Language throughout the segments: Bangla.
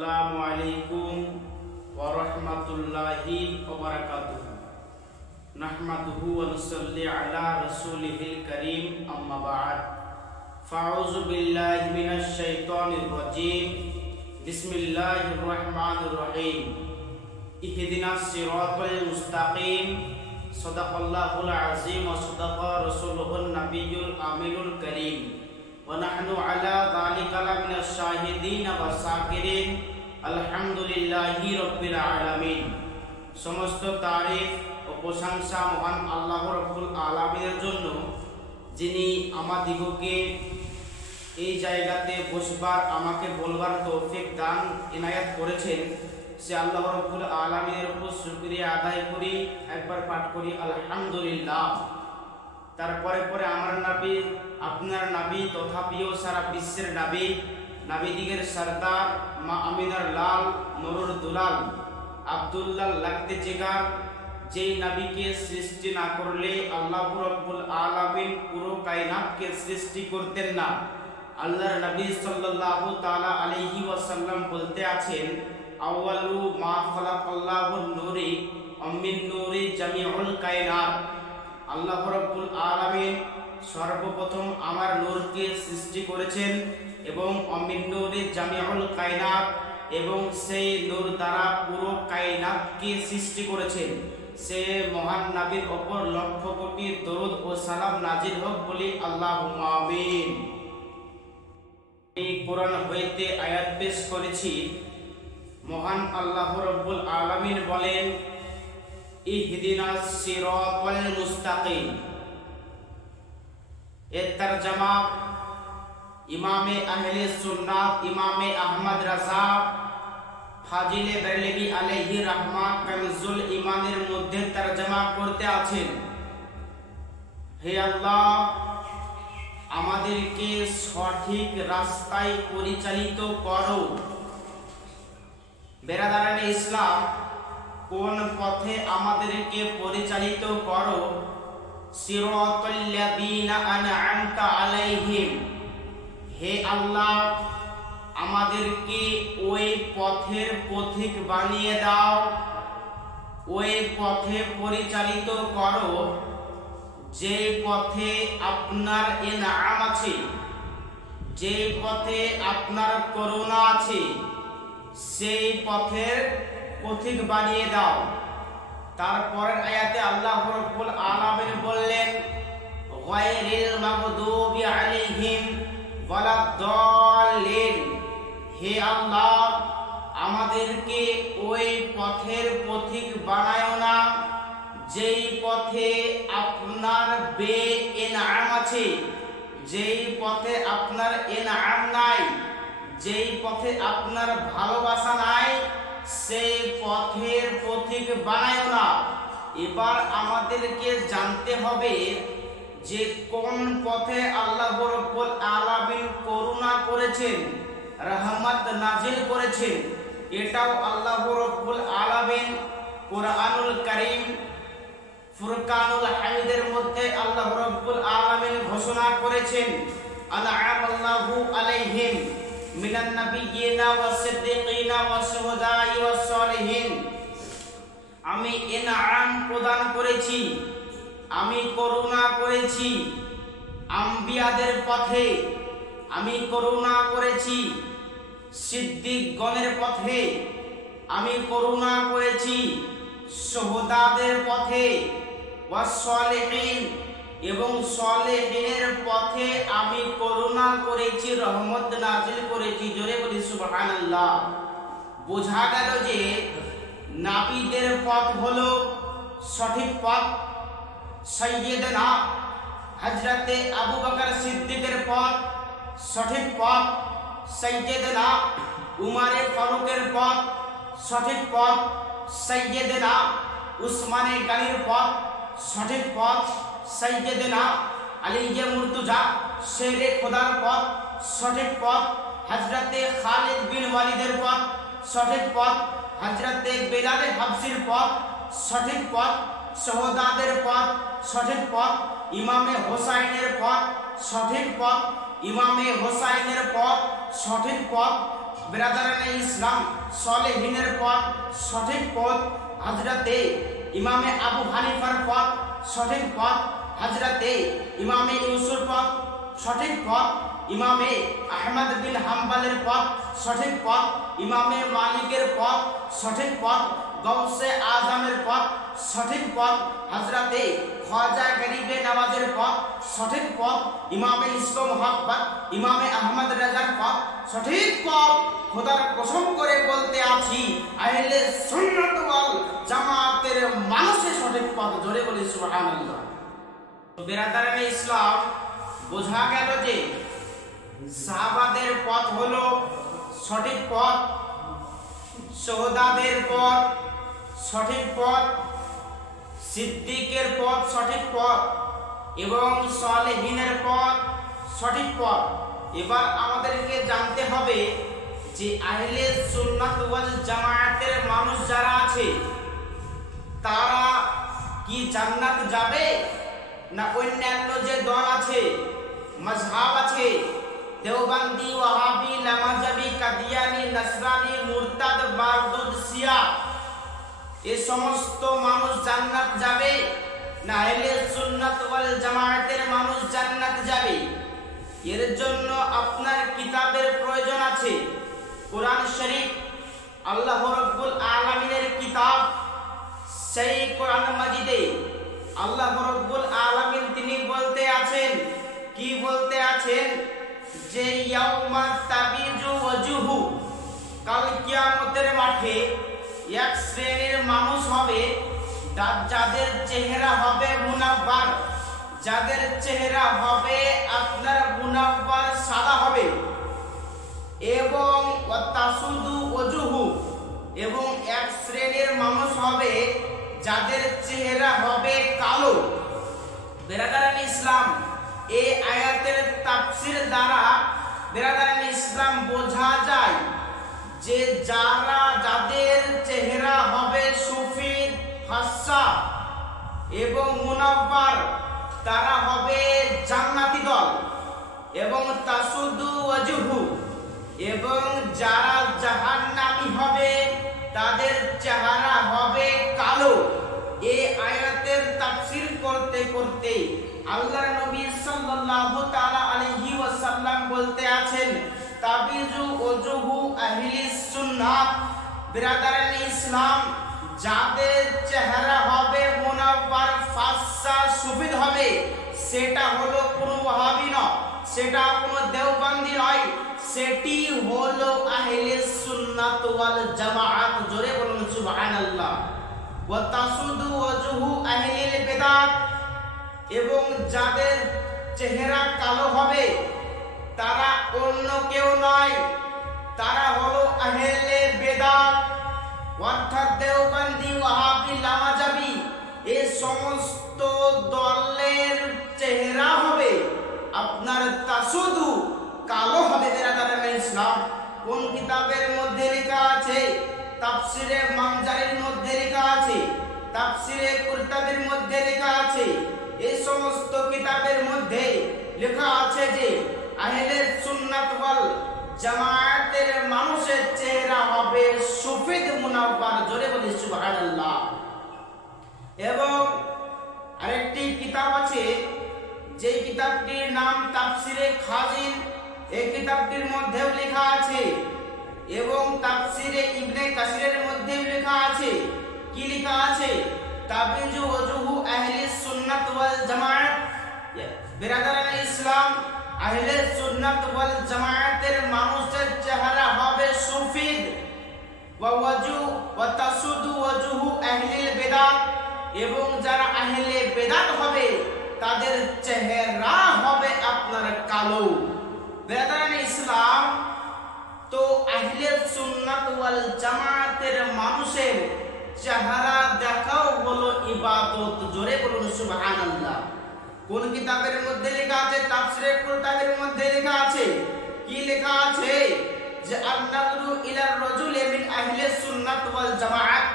আসসালামু আলাইকুম ওয়া রাহমাতুল্লাহি ওয়া বারাকাতুহু। নাহমাদুহু ওয়া নুসাল্লি আলা রাসূলিহিল কারীম, আম্মা বা'দ। ফাউযু বিল্লাহি মিনাশ শাইতানির রাজীম। বিসমিল্লাহির রাহমানির রহিম। ইহদিনাস সিরাতাল মুস্তাকিম। সাদাকাল্লাহুল আযীম ওয়া সাদাকা রাসূলুহুন নাবিয়্যুল আমিনুল কারীম। ونحن على ذلك لمن الشاهدين والشاكرين الحمد لله رب العالمين। সমস্ত তারিফ ও প্রশংসা মহান আল্লাহ রাব্বুল আলামিনের জন্য, যিনি আমাদিগকে এই জায়গাতে বসবার, আমাকে বলবার তৌফিক দান ইনায়াত করেছেন। সে আল্লাহ রাব্বুল আলামিনের উপর শুকরিয়া আদায় করি। একবার পাঠ করি আলহামদুলিল্লাহ। তারপরে পরে আমার নবী, আপনার নবী তথা প্রিয় সারা বিশ্বের নবী, নবীদিগের সরদার, মা আমিনার লাল, নুরুর দুলাল, আব্দুল্লাহ লাগতে জিগার, যেই নবীকে সৃষ্টি না করলে আল্লাহ রাব্বুল আলামিন পুরো কায়নাতকে সৃষ্টি করতেন না। আল্লাহর নবী সাল্লাল্লাহু তাআলা আলাইহি ওয়াসাল্লাম বলতে আছেন, আউয়ালু মা খালাকাল্লাহুন নূরি মিন নূরি জামিউল কায়নাত। আল্লাহ রাব্বুল আলামিন সর্বপ্রথম আমার নূরকে সৃষ্টি করেছেন এবং মিন নূরি জামিউল কায়নাত, এবং সেই নূর দ্বারা পুরো কায়নাতকে সৃষ্টি করেছেন। সে মহান নবীর উপর লক্ষ কোটি দরুদ ও সালাম নাজিল হোক বলি আল্লাহুম্মা আমিন। এই কোরআন হইতে আয়াত পেশ করেছি। মহান আল্লাহ রাব্বুল আলামিন বলেন, ইহদিনাস সিরাতাল মুস্তাকিম। এর তরজমা ইমামে আহলে সুন্নাত ইমামে আহমদ রাজা ফাজিলে বেরেলভী আলাইহি রাহমা কানজুল ঈমানের মধ্যে তরজমা করতে আছেন, হে আল্লাহ, আমাদেরকে সঠিক রাস্তায় পরিচালিত করো। বেরাদারানে ইসলাম, কোন পথে আমাদেরকে পরিচালিত করো? সিরাতাল্লাযীনা আন'আমতা আলাইহিম। হে আল্লাহ, আমাদেরকে ওই পথের পথিক বানিয়ে দাও, ওই পথে পরিচালিত করো যে পথে আপনার ইনআম আছে, যে পথে আপনার করুণা আছে, সেই পথের পথিক বানিয়ে দাও। তারপরের আয়াতে আল্লাহ রাব্বুল আলামিন বললেন, গায়রিল মাগদুবি আলাইহিম ওয়ালাদ-দাল্লিন। হে আল্লাহ, আমাদেরকে ওই পথের পথিক বানায়ো না যেই পথে আপনার বে-ইনআম আছে, যেই পথে আপনার ইনআম নাই, যেই পথে আপনার ভালোবাসা নাই, সেই পথের পথিক বানায় না। এবার আমাদেরকে জানতে হবে যে কোন পথে আল্লাহ রাব্বুল আলামিন করুণা করেছেন, রহমত নাজিল করেছেন। এটাও আল্লাহ রাব্বুল আলামিন কুরআনুল কারীম ফুরকানুল হামিদের মধ্যে আল্লাহ রাব্বুল আলামিন ঘোষণা করেছেন, আন'আমাল্লাহু আলাইহিম মিনান নাবিয়্যিনা ওয়াস সিদ্দীকিনা ওয়াস শুহাদা'i ওয়াস সালিহিন। আমি ইনআম প্রদান করেছি, আমি করুণা করেছি আম্বিয়াদের পথে, আমি করুণা করেছি সিদ্দিকগণের পথে, আমি করুণা করেছি শুহাদাদের পথে, ওয়াস সালিহিন, এবং সালেহিনের পথে আমি করুণা করেছি, রহমত নাজিল করেছি। জোরে বলি সুবহানাল্লাহ। বোঝা গেল যে নবীদের পথ হলো সঠিক পথ। সাইয়্যিদনা হযরতে আবু বকর সিদ্দিকের পথ সঠিক পথ, সাইয়্যিদনা উমরে ফারুকের পথ সঠিক পথ, সাইয়্যিদনা উসমানে গনির পথ সঠিক পথ, সাইয়্যিদনা আলী মুর্তজা শেরে খোদার পথ সঠিক পথ, হযরতে খালিদ বিন ওয়ালিদের পথ সঠিক পথ, হযরতে বেলাল হাবশির পথ সঠিক পথ, শুহাদাদের পথ সঠিক পথ, ইমামে হোসাইনের পথ সঠিক পথ, ইমামে হোসাইনের পথ সঠিক পথ, বিরাদারানে ইসলাম সলেহিনের পথ সঠিক পথ হযরতে ইমামে আবু হানিফার পথ সঠিক পথ, হযরতে ইমামে ইউসুফ পথ সঠিক পথ, ইমামে আহমদ বিন হাম্বলের পথ সঠিক পথ, ইমামে মালিকের পথ সঠিক পথ, গৌসে আজমের পথ সঠিক পথ, হযরতে খ্বাজা গরিবে নওয়াজের পথ সঠিক পথ, ইমামে ইশক মোহাব্বত ইমামে আহমদ রাজার পথ সঠিক পথ। খোদার কসম করে বলতে আছি আহলে সুন্নাত ওয়াল জামাতের মানুষের সঠিক পথ। জোরে বলি সুবহানাল্লাহ। বিরাদারানে ইসলাম, বোঝা গেল যে সাহাবাদের পথ হলো সঠিক পথ, শহীদাদের পথ সঠিক পথ, সিদ্দিকের পথ সঠিক পথ এবং সালেহিনের পথ সঠিক পথ। এবার আমাদেরকে জানতে হবে যে আহলে সুন্নাত ওয়াল জামায়াতের মানুষ যারা আছে তারা কি জান্নাত যাবে, না অন্যান্য যে দল আছে মাযহাব আছে দেওবন্দি ওয়াহাবি লামাজাবি কাদিয়ানি নসরানি মুরতাদ বারদুদ শিয়া এই সমস্ত মানুষ জান্নাত যাবে, না আহলে সুন্নাত ওয়াল জামায়াতের মানুষ জান্নাত যাবে? এর জন্য আপনার কিতাবের প্রয়োজন আছে। কোরআন শরীফ আল্লাহ রাব্বুল আলামিনের কিতাব, সেই কোরআন মাজিদে আল্লাহ রাব্বুল আলামিন তিনি বলতে আছেন, কি বলতে আছেন যে ইয়াউমা তাবিজু ওয়াজুহু, কাল কিয়ামতের মাঠে এক শ্রেণীর মানুষ হবে যাদের চেহারা হবে মুনাব্বার, যাদের চেহারা হবে আপনার মুনাব্বার সাদা হবে, এবং ওয়াতাসুদু ওয়াজুহু, এবং এক শ্রেণীর মানুষ হবে যাদের চেহারা হবে কালো। বিরাদারানে ইসলাম, এই আয়াতের তাফসীর দ্বারা বিরাদারানে ইসলাম বোঝা যায় যে যাদের চেহারা হবে সুফিদ হাসা এবং মুনাব্বার তারা হবে জান্নাতি দল, এবং তাসুদু ওয়াজুহু, এবং যারা জাহান্নামী হবে তাদের চেহারা হবে কালো। এই আয়াতের তাফসীর করতে করতে আল্লাহর নবী সাল্লাল্লাহু তাআলা আলাইহি ওয়াসাল্লাম বলতে আছেন তাবিজু ওয়াজুহু আহলিস সুন্নাহ। বিরাদারানে ইসলাম, যাদের চেহারা হবে মুনাব্বার ফাসা সুফিদ হবে, সেটা হলো কোনো ওয়াহাবি নয়, সেটা কোনো দেওবন্দি নয়, সেটি হলো আহলে সুন্নাত ওয়াল জামাআত। জোরে বলুন সুবহানাল্লাহ। ওয়া তাসুদু ওয়াজুহু আহলিল বিদআত, এবং যাদের চেহারা কালো হবে তারা অন্য কেউ নয়, তারা হলো আহলে বিদআত, অর্থাৎ দেওবন্দি ওয়াহাবি লামাজাবি এই সমস্ত দলের চেহারা হবে আপনার তাসুদু কালো হবে। বিরাদারানে ইসলাম, কোন কিতাবের মধ্যে লেখা আছে? তাফসিরে মানজারির মধ্যে লেখা আছে, তাফসিরে কুরতুবির মধ্যে লেখা আছে, এই সমস্ত কিতাবের মধ্যে লেখা আছে যে আহলে সুন্নাত ওয়াল জামায়াতের মানুষের চেহারা হবে সুফিদ মুনাব্বার। জোরে বলি সুবহানাল্লাহ। এবং আরেকটি কিতাব আছে, যে কিতাবটির নাম তাফসিরে খাজিন, এই কিতাবটির মধ্যেও লেখা আছে, এবং তাফসিরে ইবনে কাসিরের মধ্যেও লেখা আছে। কি লেখা আছে? তাবিজু ওয়াজুহু আহলিস সুন্নাত ওয়াল জামায়াত। বিরাদারানে ইসলাম, আহলে সুন্নাত ওয়াল জামায়াতের মানুষের চেহারা হবে সুফিদ, ওয়া তাসুদু ওয়াজুহু আহলিল বিদআত, এবং যারা আহলে বিদআত হবে তাদের চেহারা হবে আপনার কালো। বিরাদারানে ইসলাম, তো আহলে সুন্নাত ওয়াল জামায়াতের মানুষের চেহারা দেখাও হলো ইবাদত। জোরে বলুন সুবহানাল্লাহ। কোন কিতাবের মধ্যে লেখা আছে? তাফসিরে কুরতুবির মধ্যে লেখা আছে। কি লেখা আছে? যে আন-নাযরু ইলা রাজুল মিন আহলে সুন্নাত ওয়াল জামাআত,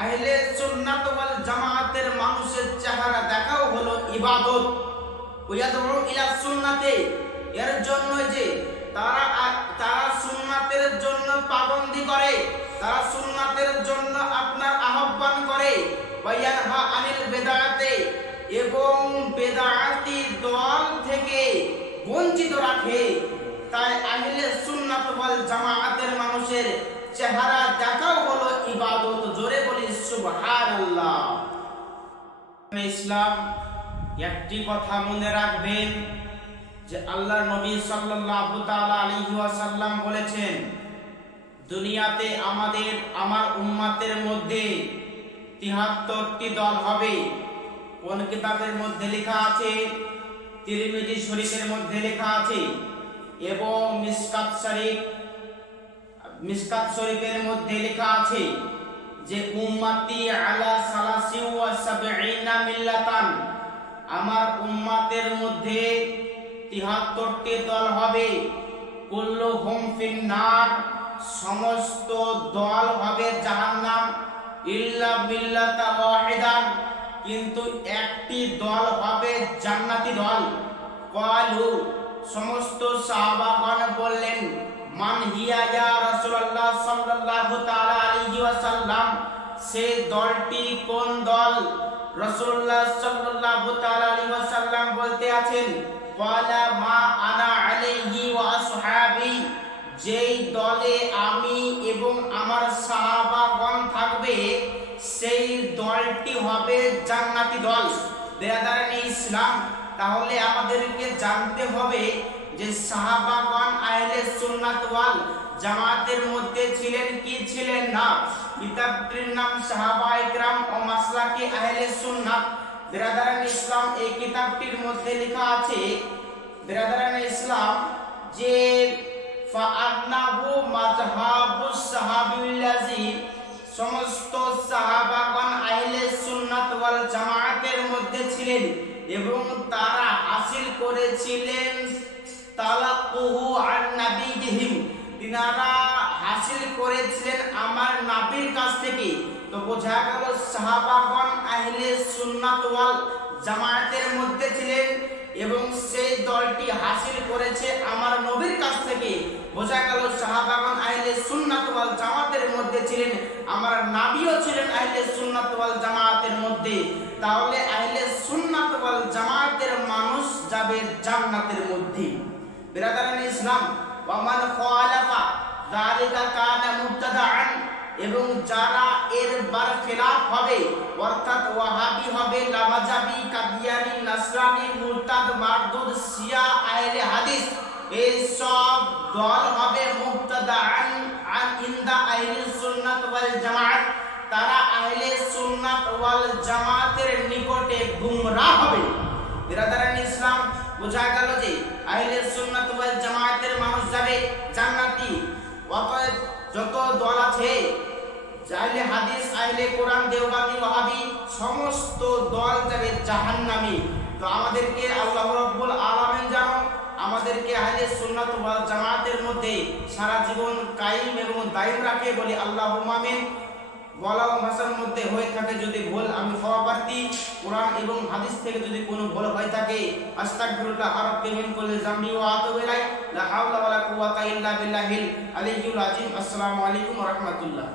আহলে সুন্নাত ওয়াল জামাআতের মানুষের চেহারা দেখাও হলো ইবাদত। ওয়ায়াদউ ইলা সুন্নাতে, এর জন্য যে তারা তারা সুন্নাতের জন্য পাবন্দি করে, তারা সুন্নাতের জন্য আপনার আহ্বান করে, ওয়ায়ানহা আনিল বিদআতি, এবং বেদাতি দল থেকে বঞ্চিত রাখে। তাই আহলে সুন্নাত ওয়াল জামাআতের মানুষের চেহারা দেখাও হলো ইবাদত। জোরে বলি সুবহানাল্লাহ। ইসলাম একটি কথা মনে রাখবেন যে আল্লাহর নবী সাল্লাল্লাহু তাআলা আলাইহি ওয়াসাল্লাম বলেছেন, দুনিয়াতে আমার উম্মতের মধ্যে ৭৩টি দল হবে। কোন কিতাবের মধ্যে লেখা আছে? তিরমিজি শরীফের মধ্যে লেখা আছে, এবং মিশকাত শরীফের মধ্যে লেখা আছে যে উম্মতি আলা সালাসি ওয়া সাবঈনা মিল্লাতান, আমার উম্মতের মধ্যে ৭৩টি দল হবে। কুল্লুহুম ফিন্নার, সমস্ত দল হবে জাহান্নাম। ইল্লা মিল্লাতা ওয়াহিদান, কিন্তু একটি দল হবে জান্নাতি দল। ক্বালু, সমস্ত সাহাবাগণ বললেন, মান হিয়া ইয়া রাসূলুল্লাহ সাল্লাল্লাহু তাআলা আলাইহি ওয়াসাল্লাম, সেই দলটি কোন দল? রাসূলুল্লাহ সাল্লাল্লাহু তাআলা আলাইহি ওয়াসাল্লাম বলতে আছেন, ক্বালা মা আনা আলাইহি ওয়া আসহাবি, যেই দলে আমি এবং আমার সাহাবাগণ থাকবে সেই দলটি হবে জান্নাতি দল। বেরাদারানে ইসলাম, তাহলে আমাদেরকে জানতে হবে যে সাহাবাগণ আহলে সুন্নাত ওয়াল জামাতের মধ্যে ছিলেন কি ছিলেন না। কিতাবটির নাম সাহাবায়ে কেরাম ও মাসলাকে আহলে সুন্নাত। বেরাদারানে ইসলাম, এই কিতাবটির মধ্যে লেখা আছে, বেরাদারানে ইসলাম, যে ফাআন্নাহু মাযহাবুস সাহাবিল্লাযী, সমস্ত সাহাবাগণ আহলে সুন্নাত ওয়াল জামাতের মধ্যে ছিলেন এবং তারা হাসিল করেছিলেন তালাক্কুহু আন নাবিয়িহিম, তিনারা হাসিল করেছিলেন আমার নবীর কাছ থেকে। তো বোঝা গেল সাহাবাগণ আহলে সুন্নাত ওয়াল জামাতের মধ্যে ছিলেন এবং সেই দলটি হাসিল করেছে আমার নবীর কাছ থেকে। বোঝা গেল সাহাবাগণ আহলে সুন্নাত ওয়াল জামাতের মধ্যে ছিলেন, আমার নবীও ছিলেন আহলে সুন্নাত ওয়াল জামাতের মধ্যে। তাহলে আহলে সুন্নাত ওয়াল জামাতের মানুষ যাবে জান্নাতের মধ্যে। বিরাদারানে ইসলাম, ওয়া মান খালাফা যালিকা কানা মুবতাদাআন, এবং যারা এর বারখিলাফ হবে, অর্থাৎ ওয়াহাবি হবে, লামাজাবি, কাদিয়ানি, নাসরানি, মুরতাদ, মারদুদ, শিয়া, আহলে হাদিস, এই সব দল হবে মুবতাদাআন আন ইনদা আহলে সুন্নাত ওয়াল জামাত, তারা আহলে সুন্নাত ওয়াল জামাতের নিকটে গুমরাহ হবে। বিরাদারানে ইসলাম, বোঝা গেল যে আহলে সুন্নাত ওয়াল জামাতের মানুষ যাবে জান্নাতি। অতএব যত দল আছে, আহলে হাদিস, আহলে কোরআন, দেওবন্দি, ওয়াহাবি, সমস্ত দল যাবে জাহান্নামী। তো আমাদেরকে আল্লাহ রাব্বুল আলামিন যেন আমাদেরকে আহলে সুন্নাত ওয়াল জামাতের মধ্যে সারা জীবন কায়েম এবং দায়ম রাখে, বলি আল্লাহুম্মা আমিন। বলা ও ভাষার মধ্যে হয়ে থাকে যদি ভুল, আমি ক্ষমা প্রার্থী। কোরআন এবং হাদিস থেকে যদি কোনো ভুল হয়ে থাকে, আস্তাগফিরুল্লাহ রাব্বি মিন কুল্লি যামবি ওয়া আতুবু ইলাইহি, লা হাওলা ওয়ালা কুওয়াতা ইল্লা বিল্লাহিল আলিয়্যিল আযীম। আসসালামু আলাইকুম ওয়া রাহমাতুল্লাহ।